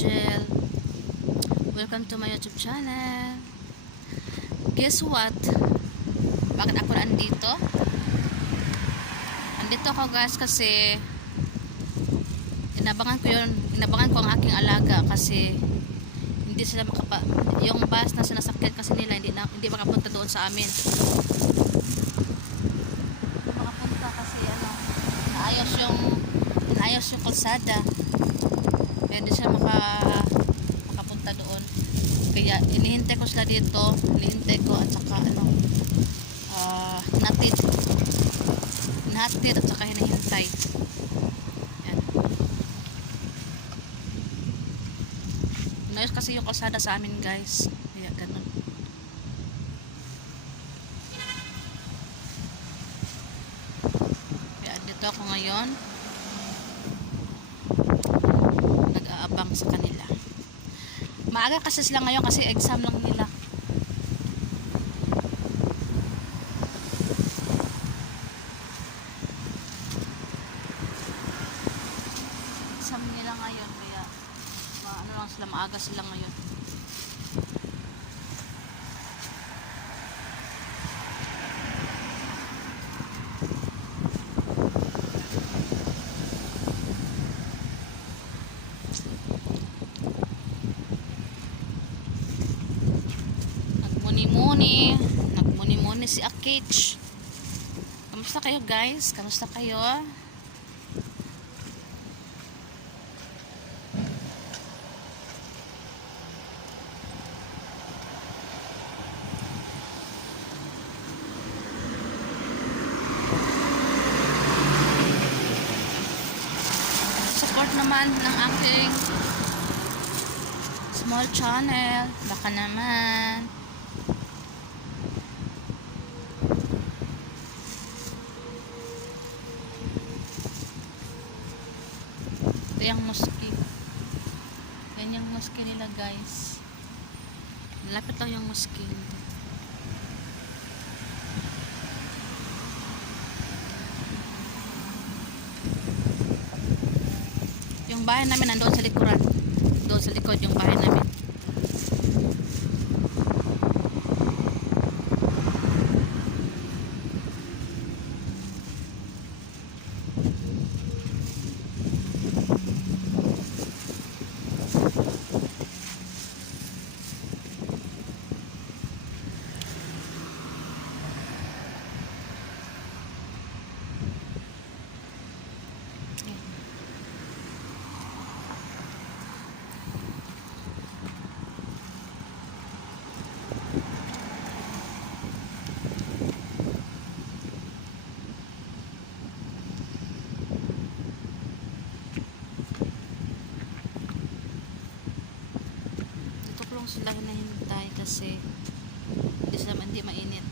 Angel. Welcome to my YouTube channel. Guess what? Bakit ako nandito? Nandito ako guys kasi inabangan ko ang aking alaga kasi hindi sila yung bus na sinasakyan kasi nila hindi makapunta doon sa amin. Makapunta kasi naayos yung kalsada. Kaya hindi siya makapunta doon. Kaya inihintay ko sila dito. Inihintay ko at saka hinatid at saka hinihintay. Yan. Inayos kasi yung kalsada sa amin guys. Kaya ganun. Kaya dito ako ngayon. Nag-aabang sa kanila. Maaga kasi sila ngayon kasi exam lang nila. Exam nila ngayon kaya maaga sila ngayon. Nagmuni-muni si Akich. Kamusta kayo guys? Kamusta kayo? Support naman ng aking small channel. Baka naman. Ito yung mosque. Yan yung mosque nila guys. Malapit lang yung mosque. Yung bahay namin nandoon sa likuran. Doon sa likod yung bahay namin. Sila hinahintay kasi hindi mainit.